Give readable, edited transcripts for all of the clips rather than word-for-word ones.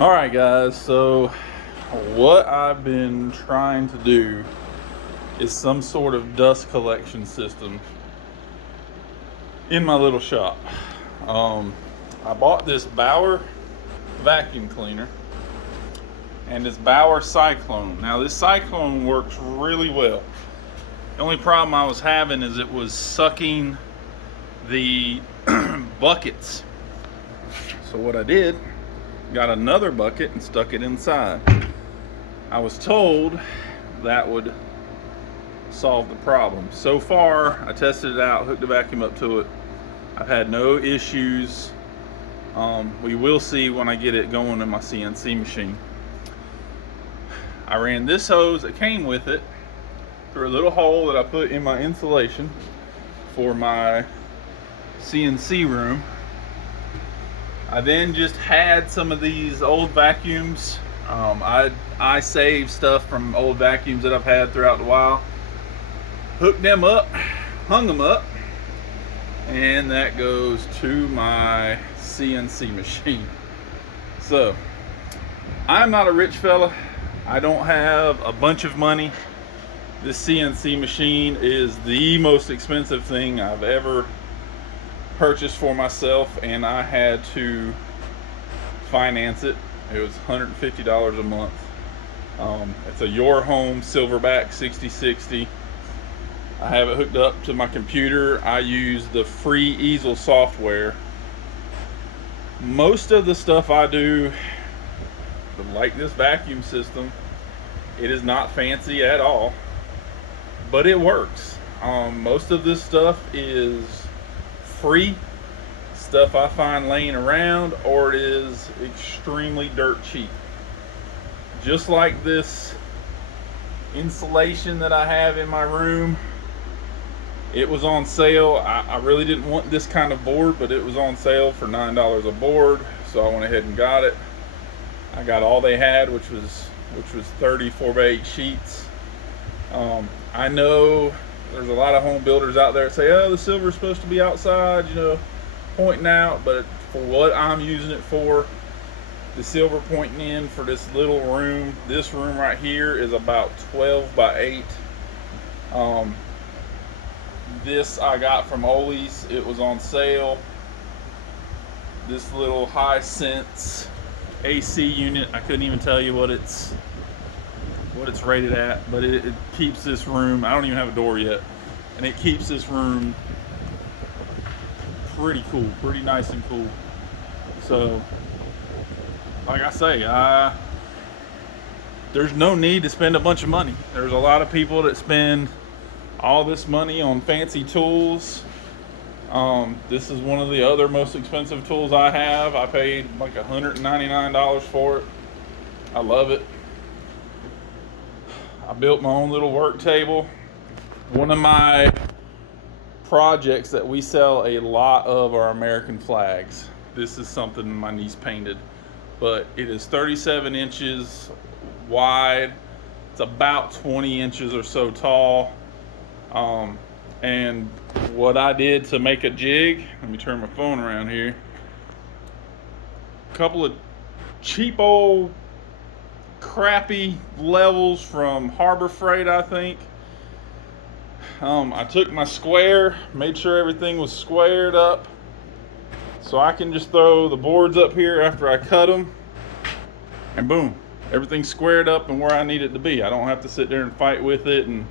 All right, guys, so what I've been trying to do is some sort of dust collection system in my little shop. I bought this Bauer vacuum cleaner and this Bauer Cyclone. Now, this Cyclone works really well. The only problem I was having is it was sucking the buckets. So what I did, got another bucket and stuck it inside. I was told that would solve the problem. So far, I tested it out, hooked the vacuum up to it. I've had no issues. We will see when I get it going in my CNC machine. I ran this hose that came with it through a little hole that I put in my insulation for my CNC room. I then just had some of these old vacuums. I saved stuff from old vacuums that I've had throughout the while. Hooked them up, hung them up, and that goes to my CNC machine. So, I'm not a rich fella. I don't have a bunch of money. This CNC machine is the most expensive thing I've ever purchased for myself, and I had to finance it. It was $150 a month. It's a Your Home Silverback 6060. I have it hooked up to my computer. I use the free easel software. Most of the stuff I do, like this vacuum system, it is not fancy at all, but it works. Most of this stuff is free stuff I find laying around, or it is extremely dirt cheap. Just like this insulation that I have in my room, it was on sale. I really didn't want this kind of board, but it was on sale for $9 a board, so I went ahead and got it. I got all they had, which was 30 4x8 sheets. I know there's a lot of home builders out there that say, oh, the silver's supposed to be outside, pointing out, but for what I'm using it for, the silver pointing in for this little room, this room right here is about 12 by 8. This I got from Ollie's. It was on sale. This little Hisense AC unit, I couldn't even tell you what it's rated at, but it keeps this room, I don't even have a door yet, and it keeps this room pretty cool, pretty nice and cool. So, like I say, there's no need to spend a bunch of money. There's a lot of people that spend all this money on fancy tools. This is one of the other most expensive tools I have. I paid like $199 for it. I love it. I built my own little work table. One of my projects that we sell a lot of are American flags. This is something my niece painted, but it is 37 inches wide. It's about 20 inches or so tall. And what I did to make a jig, let me turn my phone around here. A couple of cheap old crappy levels from Harbor Freight, I think. I took my square, made sure everything was squared up, so I can just throw the boards up here after I cut them, and boom, everything's squared up and where I need it to be. I don't have to sit there and fight with it. And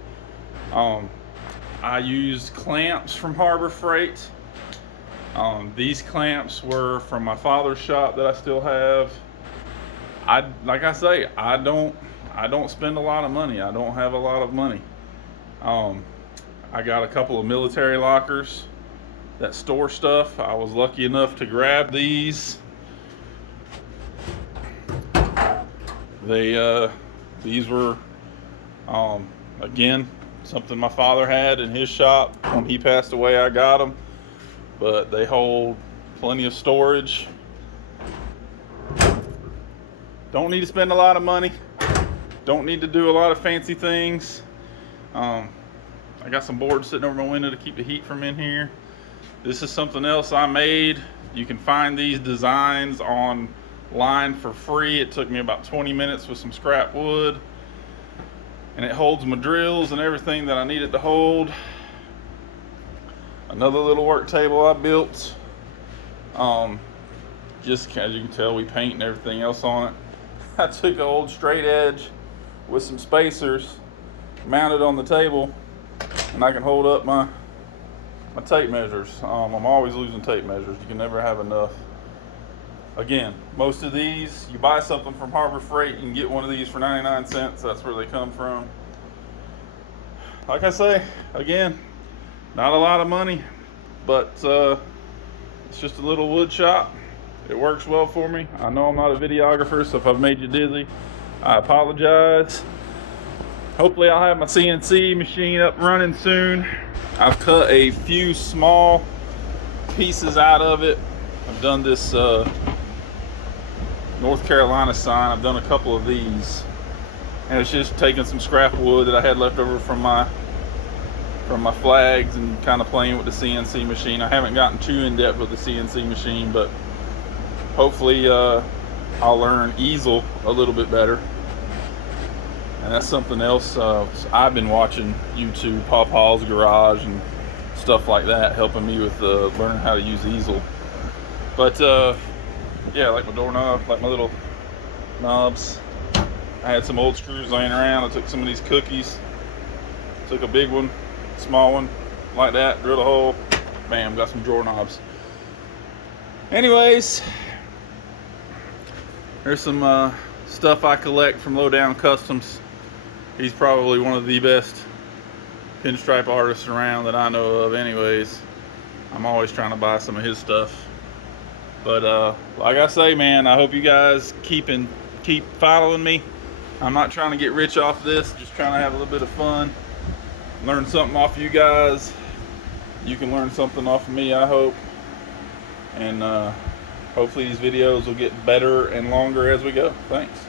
I used clamps from Harbor Freight. These clamps were from my father's shop that I still have. Like I say, I don't spend a lot of money. I don't have a lot of money. I got a couple of military lockers that store stuff. I was lucky enough to grab these. These were, again, something my father had in his shop. When he passed away, I got them, but they hold plenty of storage. Don't need to spend a lot of money. Don't need to do a lot of fancy things. I got some boards sitting over my window to keep the heat from in here. This is something else I made. You can find these designs on lined for free. It took me about 20 minutes with some scrap wood, and it holds my drills and everything that I need it to hold. Another little work table I built. Just as you can tell, we paint and everything else on it. I took an old straight edge with some spacers, mounted on the table, and I can hold up my tape measures. I'm always losing tape measures. You can never have enough. Again, most of these, you buy something from Harbor Freight, you can get one of these for 99 cents. That's where they come from. Like I say, again, not a lot of money, but it's just a little wood shop. It works well for me. I know I'm not a videographer, so if I've made you dizzy, I apologize. Hopefully I'll have my CNC machine up running soon. I've cut a few small pieces out of it. I've done this North Carolina sign. I've done a couple of these, and it's just taking some scrap wood that I had left over from my flags and kind of playing with the CNC machine. I haven't gotten too in depth with the CNC machine, but hopefully I'll learn easel a little bit better. And that's something else. I've been watching YouTube, Paw Paw's Garage and stuff like that, helping me with learning how to use easel. But yeah, like my doorknob, like my little knobs. I had some old screws laying around. I took some of these cookies, took a big one, small one, like that, drilled a hole, bam, got some drawer knobs. Anyways, there's some stuff I collect from Lowdown Customs. He's probably one of the best pinstripe artists around that I know of anyways. I'm always trying to buy some of his stuff. But like I say, man, I hope you guys keep following me. I'm not trying to get rich off this, just trying to have a little bit of fun, learn something off you guys. You can learn something off of me, I hope. And hopefully these videos will get better and longer as we go. Thanks.